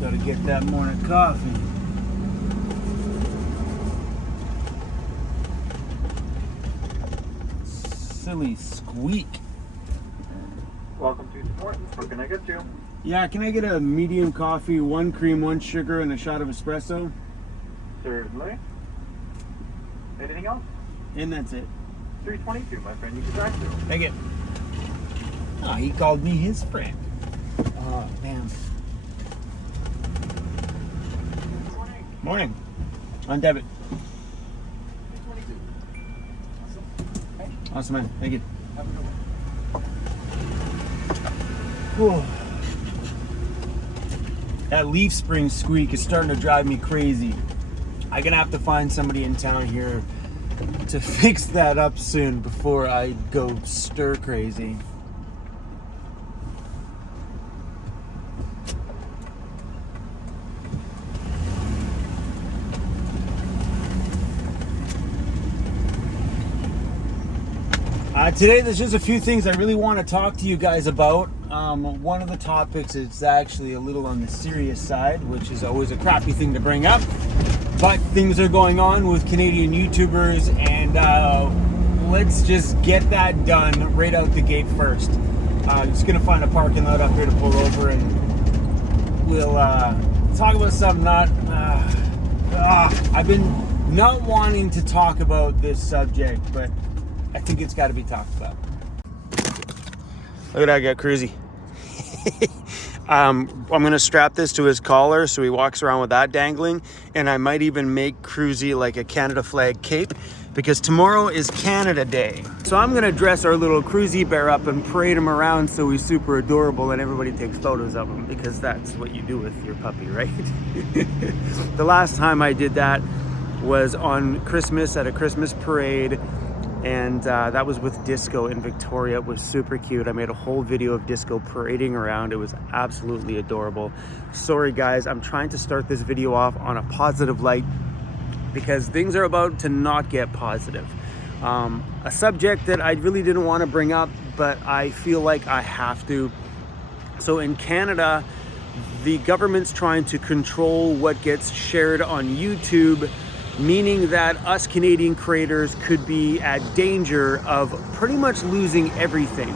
Gotta get that morning coffee. Silly squeak. Welcome to Morton's. What can I get you? Yeah, can I get a medium coffee, 1 cream, 1 sugar, and a shot of espresso? Certainly. Anything else? And that's it. 322, my friend. You can drive through. Thank you. Oh, he called me his friend. Oh, man. Morning. Morning. On debit. 322. Awesome, man. Thank you. Have a good one. Whew. That leaf spring squeak is starting to drive me crazy. I'm gonna have to find somebody in town here to fix that up soon before I go stir crazy. Today there's just a few things I really want to talk to you guys about. One of the topics is actually a little on the serious side, which is always a crappy thing to bring up. But things are going on with Canadian YouTubers, and let's just get that done right out the gate first. I'm just gonna find a parking lot up here to pull over, and we'll talk about something I've been not wanting to talk about this subject, but I think it's got to be talked about. Look at that guy, Cruzy. I'm going to strap this to his collar so he walks around with that dangling, and I might even make Cruzy like a Canada flag cape, because tomorrow is Canada Day. So I'm going to dress our little Cruzy bear up and parade him around so he's super adorable and everybody takes photos of him, because that's what you do with your puppy, right? The last time I did that was on Christmas at a Christmas parade, and that was with Disco in Victoria. It was super cute. I made a whole video of Disco parading around. It was absolutely adorable. Sorry guys, I'm trying to start this video off on a positive light because things are about to not get positive. A subject that I really didn't want to bring up, but I feel like I have to. So in Canada, the government's trying to control what gets shared on YouTube, meaning that us Canadian creators could be at danger of pretty much losing everything.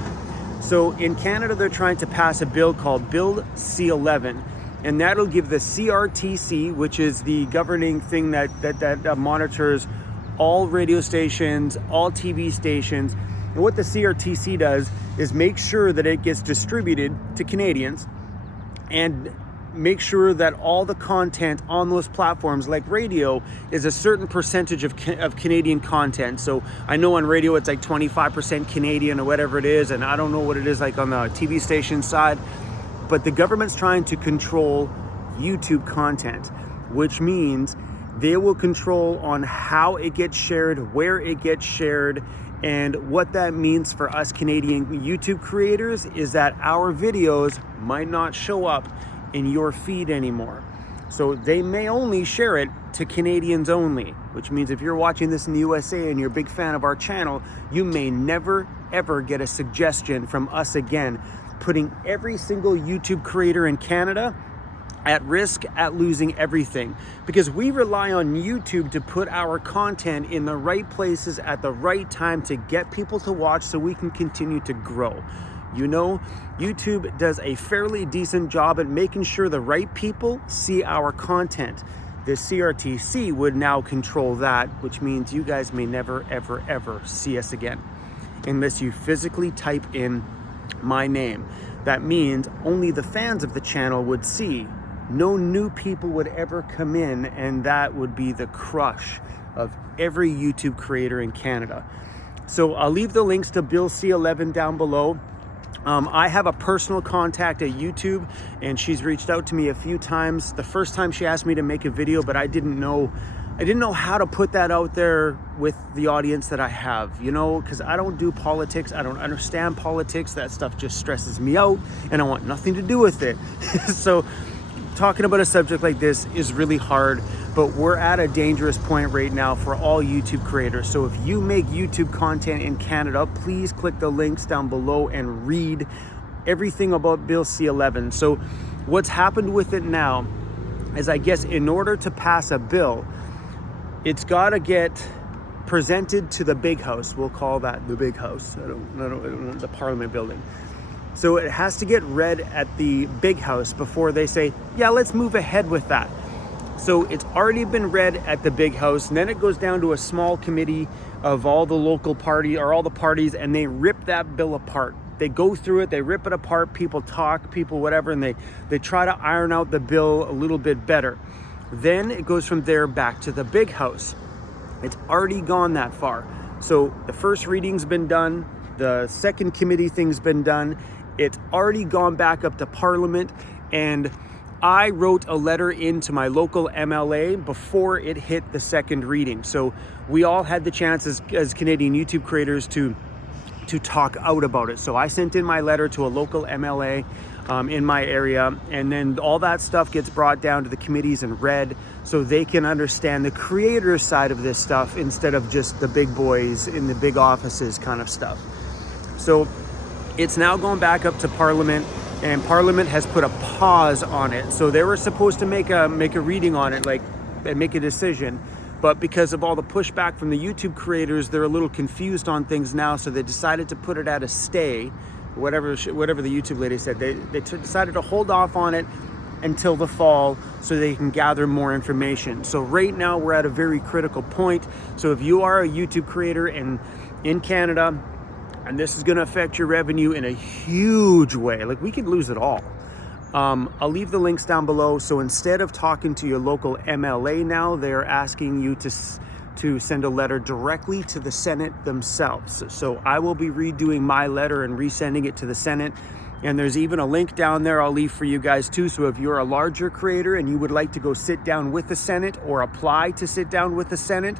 So in Canada, they're trying to pass a bill called Bill C-11, and that'll give the CRTC, which is the governing thing that monitors all radio stations, all TV stations. And what the CRTC does is make sure that it gets distributed to Canadians and make sure that all the content on those platforms like radio is a certain percentage of Canadian content. So I know on radio it's like 25% Canadian or whatever it is, and I don't know what it is like on the TV station side, but the government's trying to control YouTube content, which means they will control on how it gets shared, where it gets shared, and what that means for us Canadian YouTube creators is that our videos might not show up in your feed anymore. So they may only share it to Canadians only, which means if you're watching this in the USA and you're a big fan of our channel, you may never ever get a suggestion from us again, putting every single YouTube creator in Canada at risk at losing everything, because we rely on YouTube to put our content in the right places at the right time to get people to watch so we can continue to grow. You know, YouTube does a fairly decent job at making sure the right people see our content. The CRTC would now control that, which means you guys may never, ever, ever see us again unless you physically type in my name. That means only the fans of the channel would see. No new people would ever come in, and that would be the crush of every YouTube creator in Canada. So I'll leave the links to Bill C-11 down below. I have a personal contact at YouTube, and she's reached out to me a few times. The first time she asked me to make a video, but I didn't know how to put that out there with the audience that I have, you know, because I don't do politics. I don't understand politics. That stuff just stresses me out, and I want nothing to do with it. So talking about a subject like this is really hard, but we're at a dangerous point right now for all YouTube creators. So if you make YouTube content in Canada, please click the links down below and read everything about Bill C-11. So what's happened with it now is, I guess, in order to pass a bill, it's got to get presented to the big house. We'll call that the big house. I don't know, the Parliament building. So it has to get read at the big house before they say, yeah, let's move ahead with that. So it's already been read at the big house, and then it goes down to a small committee of all the local party or all the parties, and they rip that bill apart. They go through it, they rip it apart, people talk, people whatever, and they try to iron out the bill a little bit better. Then it goes from there back to the big house. It's already gone that far. So the first reading's been done, the second committee thing's been done, it's already gone back up to Parliament, and I wrote a letter into my local MLA before it hit the second reading. So we all had the chance as Canadian YouTube creators to talk out about it. So I sent in my letter to a local MLA in my area, and then all that stuff gets brought down to the committees and read so they can understand the creator side of this stuff instead of just the big boys in the big offices kind of stuff. So it's now going back up to Parliament, and Parliament has put a pause on it. So they were supposed to make a reading on it, and make a decision. But because of all the pushback from the YouTube creators, they're a little confused on things now. So they decided to put it at a stay, whatever the YouTube lady said. They decided to hold off on it until the fall so they can gather more information. So right now we're at a very critical point. So if you are a YouTube creator in Canada, and this is going to affect your revenue in a huge way, like we could lose it all. I'll leave the links down below. So instead of talking to your local MLA now, they're asking you to send a letter directly to the Senate themselves. So I will be redoing my letter and resending it to the Senate. And there's even a link down there I'll leave for you guys too. So if you're a larger creator and you would like to go sit down with the Senate or apply to sit down with the Senate,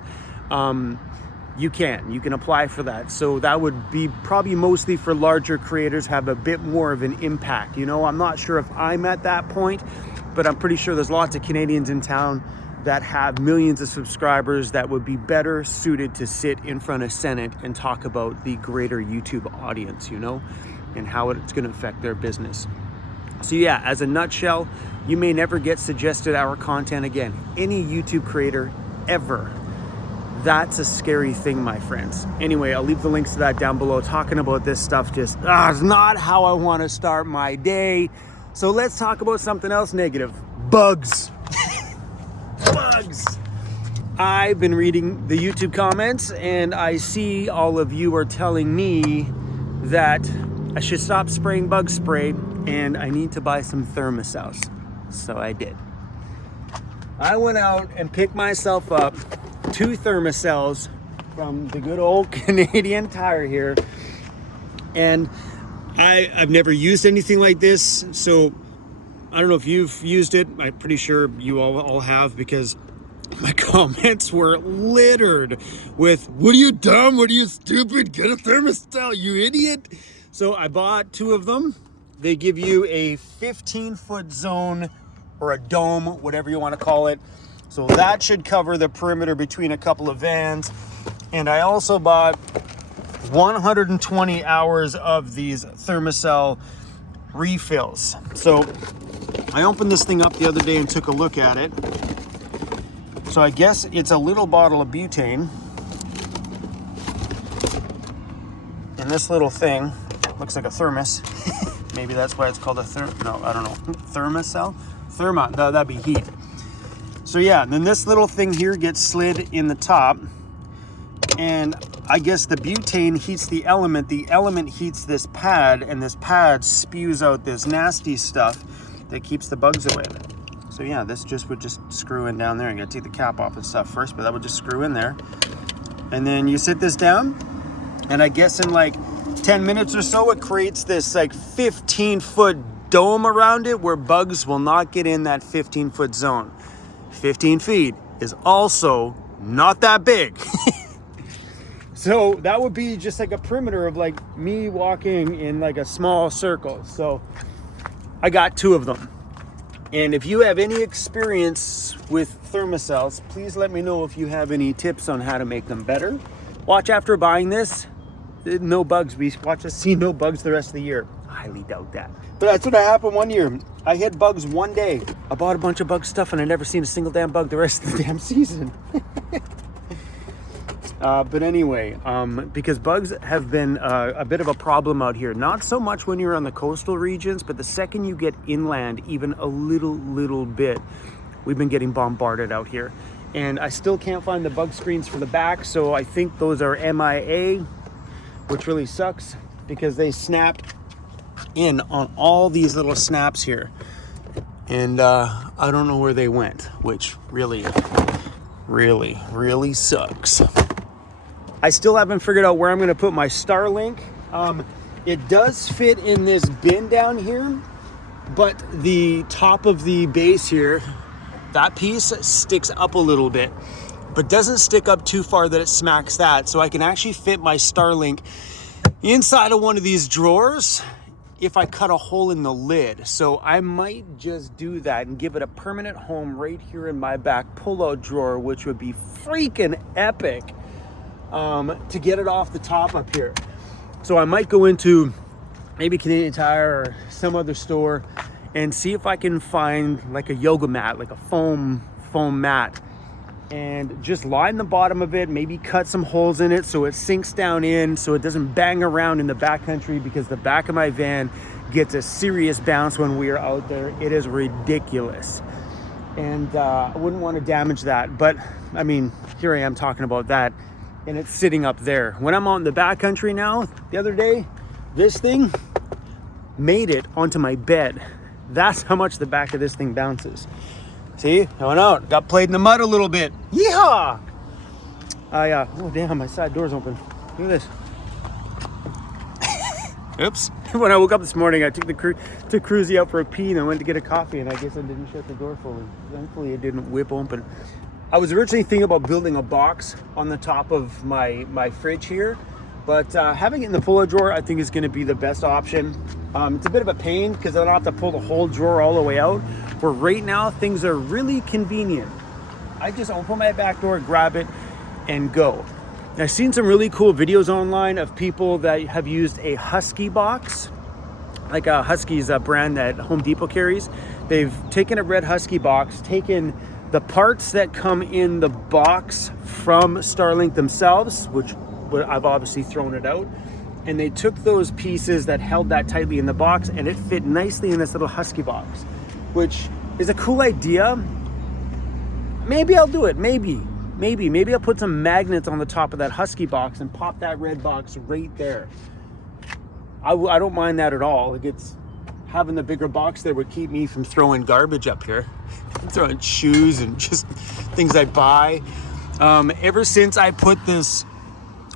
you can apply for that. So that would be probably mostly for larger creators, have a bit more of an impact. You know, I'm not sure if I'm at that point, but I'm pretty sure there's lots of Canadians in town that have millions of subscribers that would be better suited to sit in front of Senate and talk about the greater YouTube audience, you know, and how it's going to affect their business. So yeah, as a nutshell, you may never get suggested our content again. Any YouTube creator ever. That's a scary thing, my friends. Anyway, I'll leave the links to that down below. Talking about this stuff just is not how I want to start my day. So let's talk about something else negative. Bugs. Bugs. I've been reading the YouTube comments, and I see all of you are telling me that I should stop spraying bug spray and I need to buy some Thermacells. So I did. I went out and picked myself up 2 Thermacells from the good old Canadian Tire here, and I've never used anything like this, so I don't know if you've used it. I'm pretty sure you all have, because my comments were littered with, what are you dumb, what are you stupid, get a Thermacell, you idiot. So I bought 2 of them. They give you a 15-foot zone or a dome, whatever you want to call it. So that should cover the perimeter between a couple of vans. And I also bought 120 hours of these Thermacell refills. So I opened this thing up the other day and took a look at it. So I guess it's a little bottle of butane. And this little thing looks like a thermos. Maybe that's why it's called a no, I don't know. Thermacell? That'd be heat. So yeah, then this little thing here gets slid in the top, and I guess the butane heats the element heats this pad, and this pad spews out this nasty stuff that keeps the bugs away. So yeah, this would just screw in down there. I gotta take the cap off and stuff first, but that would just screw in there. And then you sit this down, and I guess in like 10 minutes or so, it creates this like 15-foot dome around it where bugs will not get in that 15-foot zone. 15 feet is also not that big. So that would be just like a perimeter of like me walking in like a small circle. So I got 2 of them. And if you have any experience with Thermacells, please let me know if you have any tips on how to make them better. Watch after buying this, no bugs. We watch us see no bugs the rest of the year. highly doubt that. But that's what happened one year. I hit bugs one day. I bought a bunch of bug stuff and I never seen a single damn bug the rest of the damn season. But anyway, because bugs have been a bit of a problem out here. Not so much when you're on the coastal regions, but the second you get inland, even a little bit, we've been getting bombarded out here. And I still can't find the bug screens for the back, so I think those are MIA, which really sucks because they snapped in on all these little snaps here. And I don't know where they went, which really sucks. I still haven't figured out where I'm gonna put my Starlink. It does fit in this bin down here, but the top of the base here, that piece sticks up a little bit, but doesn't stick up too far that it smacks that. So I can actually fit my Starlink inside of one of these drawers if I cut a hole in the lid. So I might just do that and give it a permanent home right here in my back pull-out drawer, which would be freaking epic. To get it off the top up here. So I might go into maybe Canadian Tire or some other store and see if I can find like a yoga mat, like a foam mat, and just line the bottom of it, maybe cut some holes in it so it sinks down in, so it doesn't bang around in the backcountry, because the back of my van gets a serious bounce when we are out there. It is ridiculous. And I wouldn't want to damage that. But I mean, here I am talking about that, and it's sitting up there. When I'm out in the backcountry now, the other day, this thing made it onto my bed. That's how much the back of this thing bounces. See, I went out, got played in the mud a little bit. Yeehaw! Oh damn, my side door's open. Look at this. Oops. When I woke up this morning, I took Cruzy out for a pee and I went to get a coffee, and I guess I didn't shut the door fully. Thankfully, it didn't whip open. I was originally thinking about building a box on the top of my fridge here, but having it in the pull-out drawer I think is going to be the best option. It's a bit of a pain because I don't have to pull the whole drawer all the way out. For right now, things are really convenient. I just open my back door, grab it, and go. I've seen some really cool videos online of people that have used a Husky box, like a Husky's a brand that Home Depot carries. They've taken a red Husky box, taken the parts that come in the box from Starlink themselves, which I've obviously thrown it out, and they took those pieces that held that tightly in the box, and it fit nicely in this little Husky box, which is a cool idea. Maybe I'll do it. Maybe I'll put some magnets on the top of that Husky box and pop that red box right there. I don't mind that at all. Like, it's having the bigger box there would keep me from throwing garbage up here. I'm throwing shoes and just things I buy. Ever since I put this,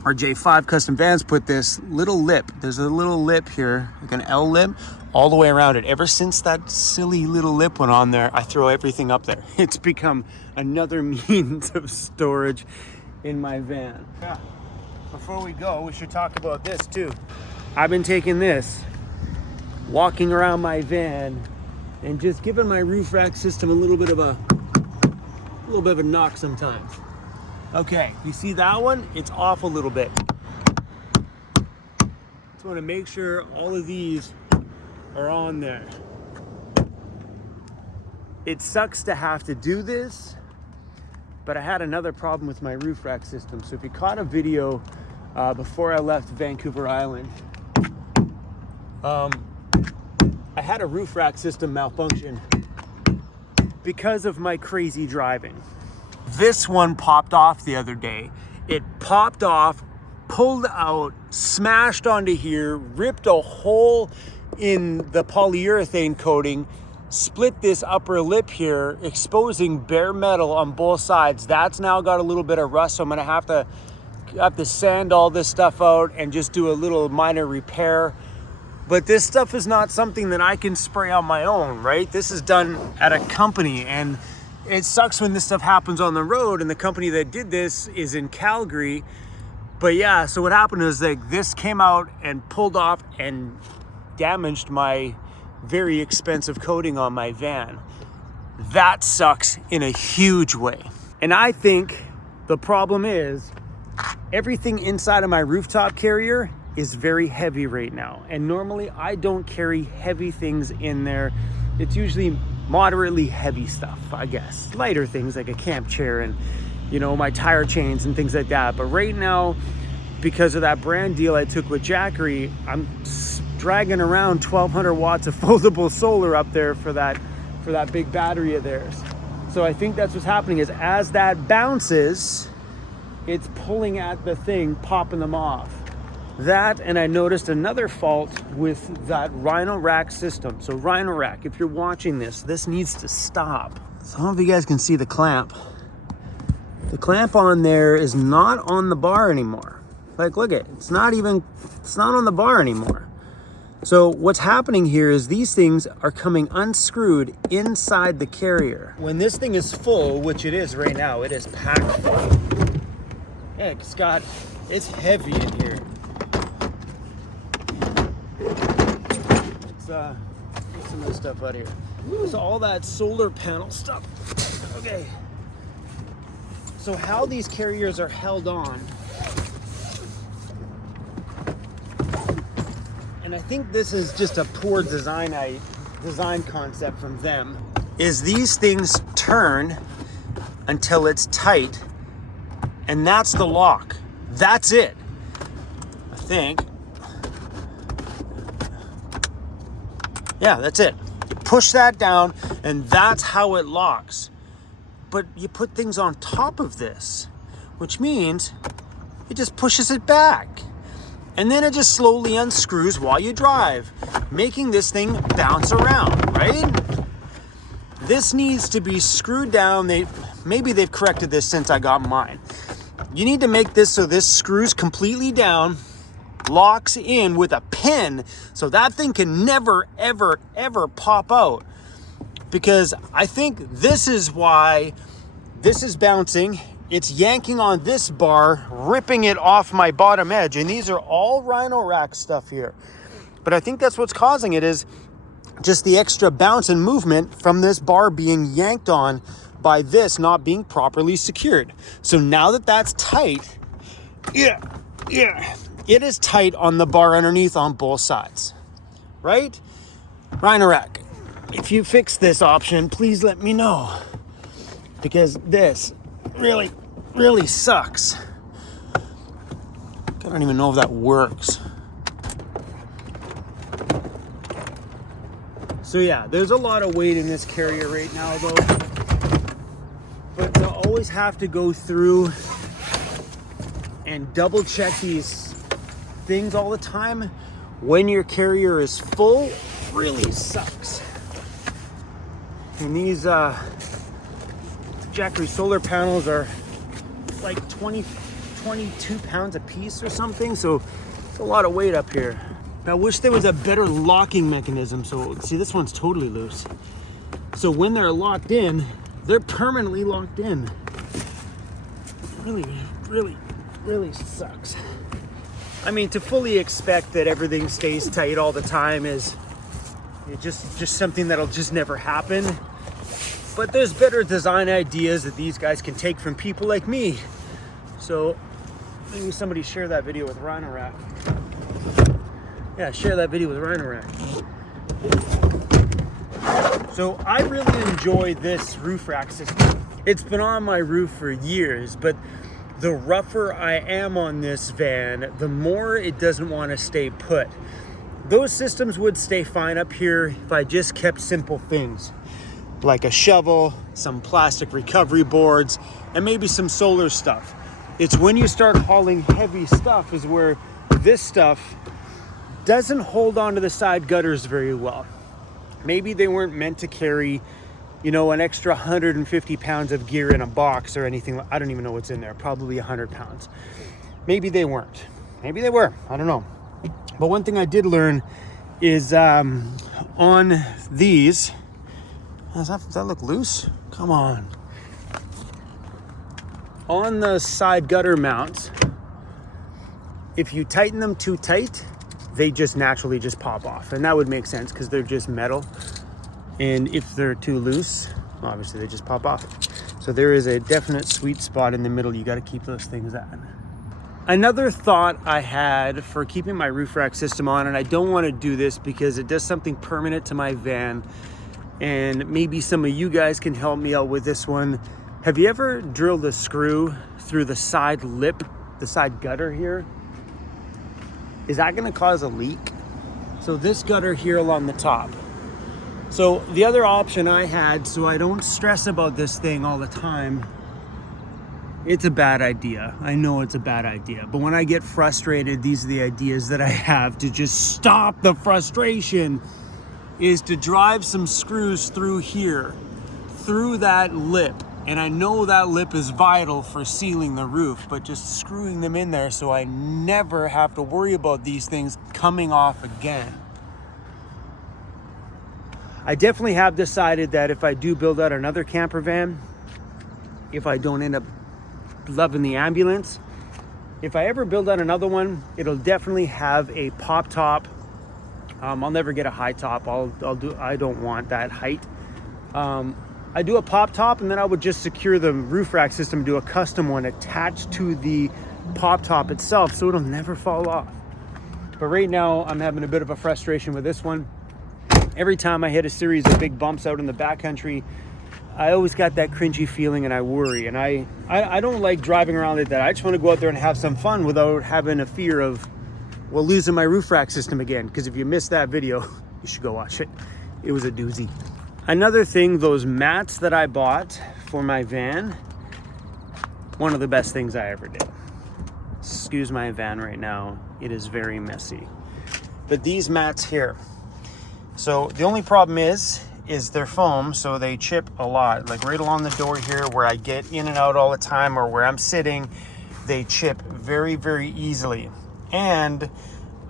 or J5 Custom Vans put this little lip, there's a little lip here, like an L lip, all the way around it. Ever since that silly little lip went on there, I throw everything up there. It's become another means of storage in my van. Yeah. Before we go, we should talk about this too. I've been taking this, walking around my van, and just giving my roof rack system a little bit of a knock sometimes. Okay, you see that one? It's off a little bit. Just want to make sure all of these are on there. It sucks to have to do this, but I had another problem with my roof rack system. So if you caught a video before I left Vancouver Island, I had a roof rack system malfunction because of my crazy driving. This one popped off the other day. It popped off, pulled out, smashed onto here, ripped a hole in the polyurethane coating, split this upper lip here, exposing bare metal on both sides. That's now got a little bit of rust, so I'm gonna have to sand all this stuff out and just do a little minor repair. But this stuff is not something that I can spray on my own, right? This is done at a company, and it sucks when this stuff happens on the road, and the company that did this is in Calgary. But yeah, so what happened is like this came out and pulled off and damaged my very expensive coating on my van. That sucks in a huge way. And I think the problem is everything inside of my rooftop carrier is very heavy right now. And normally I don't carry heavy things in there. It's usually moderately heavy stuff, I guess. Lighter things like a camp chair and, you know, my tire chains and things like that. But right now, because of that brand deal I took with Jackery, I'm dragging around 1200 watts of foldable solar up there for that big battery of theirs. So I think that's what's happening, is as that bounces, it's pulling at the thing, popping them off. That, and I noticed another fault with that Rhino rack system. So Rhino rack, if you're watching this needs to stop. So I don't know if you guys can see the clamp. The clamp on there is not on the bar anymore. Like, look at it, it's not on the bar anymore. So what's happening here is these things are coming unscrewed inside the carrier. When this thing is full, which it is right now, it is packed full. Yeah, it's heavy in here. Get some of this stuff out of here. There's all that solar panel stuff. Okay. So how these carriers are held on, and I think this is just a poor design concept from them, is these things turn until it's tight, and that's the lock. That's it, I think. Yeah, that's it. You push that down and that's how it locks. But you put things on top of this, which means it just pushes it back. And then it just slowly unscrews while you drive, making this thing bounce around, right? This needs to be screwed down. Maybe they've corrected this since I got mine. You need to make this so this screws completely down, locks in with a pin, so that thing can never, ever, ever pop out. Because I think this is why this is bouncing. It's yanking on this bar, ripping it off my bottom edge. And these are all Rhino rack stuff here. But I think that's what's causing it, is just the extra bounce and movement from this bar being yanked on by this not being properly secured. So now that that's tight, yeah, it is tight on the bar underneath on both sides, right? Rhino rack, if you fix this option, please let me know, because this really, really sucks. I don't even know if that works. So yeah, there's a lot of weight in this carrier right now though. But to always have to go through and double check these things all the time when your carrier is full really sucks. And these Jackery solar panels are like 22 pounds a piece or something, so it's a lot of weight up here. I wish there was a better locking mechanism. So see, this one's totally loose. So when they're locked in, they're permanently locked in. Really, really, really sucks. I mean, to fully expect that everything stays tight all the time is just something that'll just never happen. But there's better design ideas that these guys can take from people like me. So maybe somebody share that video with Rhino Rack. Yeah, share that video with Rhino Rack. So I really enjoy this roof rack system. It's been on my roof for years, but the rougher I am on this van, the more it doesn't want to stay put. Those systems would stay fine up here if I just kept simple things, like a shovel, some plastic recovery boards, and maybe some solar stuff. It's when you start hauling heavy stuff is where this stuff doesn't hold onto the side gutters very well. Maybe they weren't meant to carry, you know, an extra 150 pounds of gear in a box or anything. I don't even know what's in there, probably 100 pounds. Maybe they weren't. Maybe they were, I don't know. But one thing I did learn is on these, does that look loose? Come on. On the side gutter mounts, if you tighten them too tight, they just naturally just pop off. And that would make sense because they're just metal. And if they're too loose, obviously they just pop off. So there is a definite sweet spot in the middle you got to keep those things at. Another thought I had for keeping my roof rack system on, and I don't want to do this because it does something permanent to my van, and maybe some of you guys can help me out with this one. Have you ever drilled a screw through the side lip, the side gutter here? Is that going to cause a leak? So this gutter here along the top. So the other option I had, so I don't stress about this thing all the time, it's a bad idea. I know it's a bad idea, but when I get frustrated, these are the ideas that I have to just stop the frustration, is to drive some screws through here, through that lip. And I know that lip is vital for sealing the roof, but just screwing them in there so I never have to worry about these things coming off again. I definitely have decided that if I do build out another camper van, if I don't end up loving the ambulance, if I ever build out another one, it'll definitely have a pop top. I'll never get a high top. I don't want that height. I do a pop top, and then I would just secure the roof rack system, do a custom one attached to the pop top itself so it'll never fall off. But right now I'm having a bit of a frustration with this one. Every time I hit a series of big bumps out in the backcountry, I always got that cringy feeling and I worry. And I don't like driving around like that. I just want to go out there and have some fun without having a fear of, well, losing my roof rack system again. Because if you missed that video, you should go watch it. It was a doozy. Another thing, those mats that I bought for my van, one of the best things I ever did. Excuse my van right now. It is very messy. But these mats here. So the only problem is they're foam, so they chip a lot. Like right along the door here where I get in and out all the time, or where I'm sitting, they chip very, very easily. And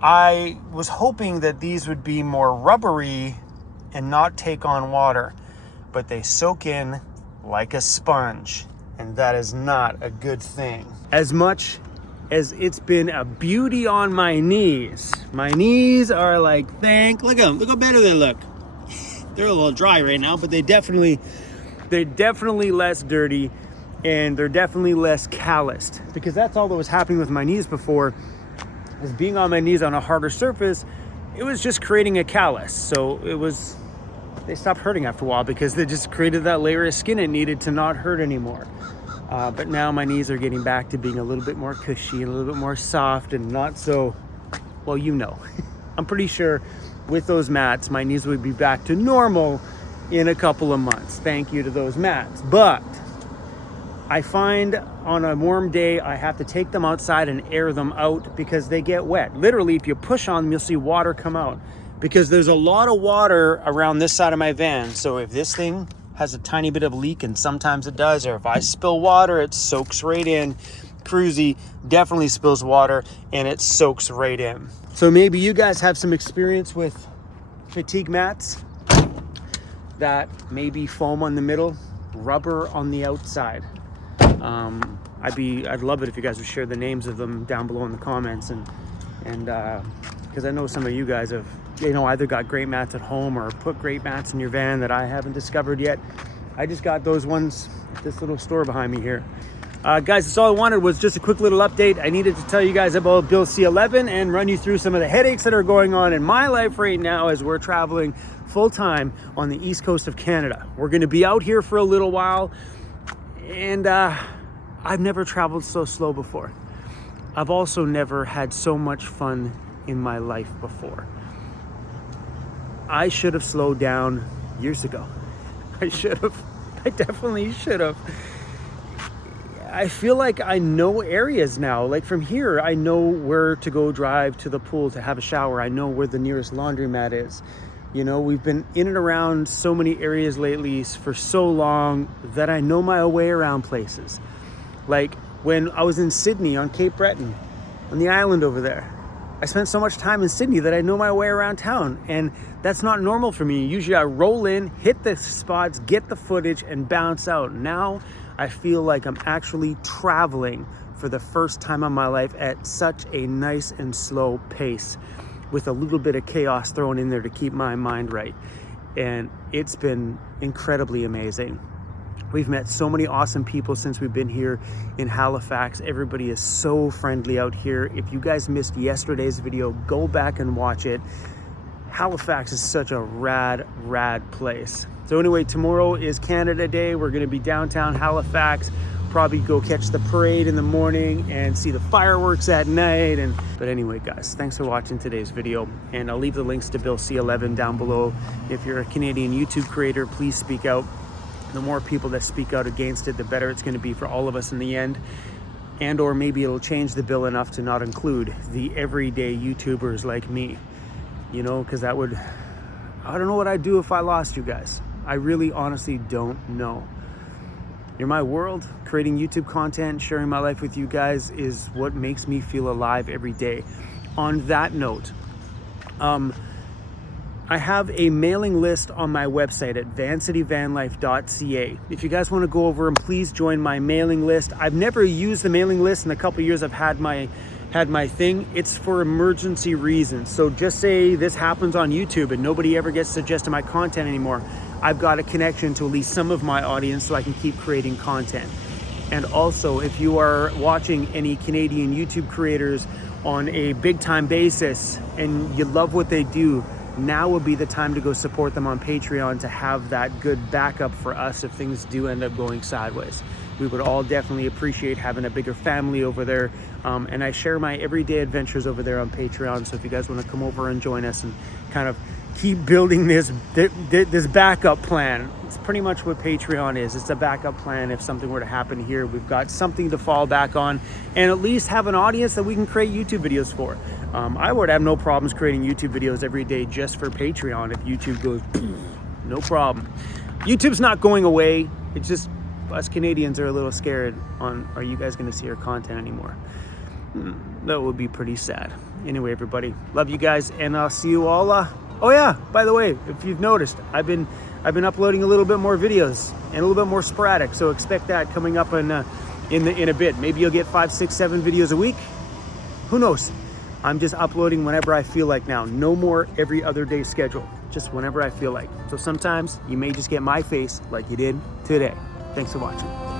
I was hoping that these would be more rubbery and not take on water, but they soak in like a sponge, and that is not a good thing. As much as it's been a beauty on my knees are like, look how better they look. They're a little dry right now, but they're definitely less dirty, and they're definitely less calloused, because that's all that was happening with my knees before, is being on my knees on a harder surface. It was just creating a callus. So they stopped hurting after a while because they just created that layer of skin it needed to not hurt anymore. But now my knees are getting back to being a little bit more cushy and a little bit more soft and not so, well, you know. I'm pretty sure with those mats, my knees would be back to normal in a couple of months. Thank you to those mats. But I find on a warm day, I have to take them outside and air them out because they get wet. Literally, if you push on them, you'll see water come out, because there's a lot of water around this side of my van. So if this thing has a tiny bit of leak, and sometimes it does, or if I spill water, it soaks right in. Cruzy definitely spills water and it soaks right in. So maybe you guys have some experience with fatigue mats that maybe foam on the middle, rubber on the outside. I'd love it if you guys would share the names of them down below in the comments, and because I know some of you guys have, either got great mats at home or put great mats in your van that I haven't discovered yet. I just got those ones at this little store behind me here. Guys, that's all I wanted, was just a quick little update. I needed to tell you guys about Bill C-11 and run you through some of the headaches that are going on in my life right now as we're traveling full-time on the east coast of Canada. We're going to be out here for a little while, and I've never traveled so slow before. I've also never had so much fun in my life before. I should have slowed down years ago. I definitely should have. I feel like I know areas now. Like from here, I know where to go drive to the pool to have a shower. I know where the nearest laundromat is. We've been in and around so many areas lately for so long that I know my way around places. Like when I was in Sydney on Cape Breton, on the island over there, I spent so much time in Sydney that I know my way around town, and that's not normal for me. Usually I roll in, hit the spots, get the footage, and bounce out. Now I feel like I'm actually traveling for the first time in my life at such a nice and slow pace, with a little bit of chaos thrown in there to keep my mind right. And it's been incredibly amazing. We've met so many awesome people since we've been here in Halifax. Everybody is so friendly out here. If you guys missed yesterday's video, go back and watch it. Halifax is such a rad place. So anyway, tomorrow is Canada Day. We're gonna be downtown Halifax, probably go catch the parade in the morning and see the fireworks at night. But anyway, guys, thanks for watching today's video. And I'll leave the links to Bill C-11 down below. If you're a Canadian YouTube creator, please speak out. The more people that speak out against it, the better it's gonna be for all of us in the end. And or maybe it'll change the bill enough to not include the everyday YouTubers like me. You know, because that would, I don't know what I'd do if I lost you guys. I really honestly don't know. You're my world. Creating YouTube content, sharing my life with you guys is what makes me feel alive every day. On that note, I have a mailing list on my website at vancityvanlife.ca. If you guys want to go over and please join my mailing list. I've never used the mailing list in the couple years I've had my thing. It's for emergency reasons. So just say this happens on YouTube and nobody ever gets suggested my content anymore. I've got a connection to at least some of my audience so I can keep creating content. And also, if you are watching any Canadian YouTube creators on a big time basis and you love what they do, now would be the time to go support them on Patreon to have that good backup for us if things do end up going sideways. We would all definitely appreciate having a bigger family over there. And I share my everyday adventures over there on Patreon. So if you guys want to come over and join us and kind of keep building this backup plan, it's pretty much what Patreon is. It's a backup plan if something were to happen here. We've got something to fall back on and at least have an audience that we can create YouTube videos for. I would have no problems creating YouTube videos every day just for Patreon if YouTube goes, no problem. YouTube's not going away. It's just us Canadians are a little scared on, are you guys going to see our content anymore? That would be pretty sad. Anyway, everybody, love you guys, and I'll see you all. Oh yeah, by the way, if you've noticed, I've been uploading a little bit more videos and a little bit more sporadic. So expect that coming up in a bit. Maybe you'll get 5, 6, 7 videos a week. Who knows? I'm just uploading whenever I feel like now. No more every other day schedule. Just whenever I feel like. So sometimes you may just get my face like you did today. Thanks for watching.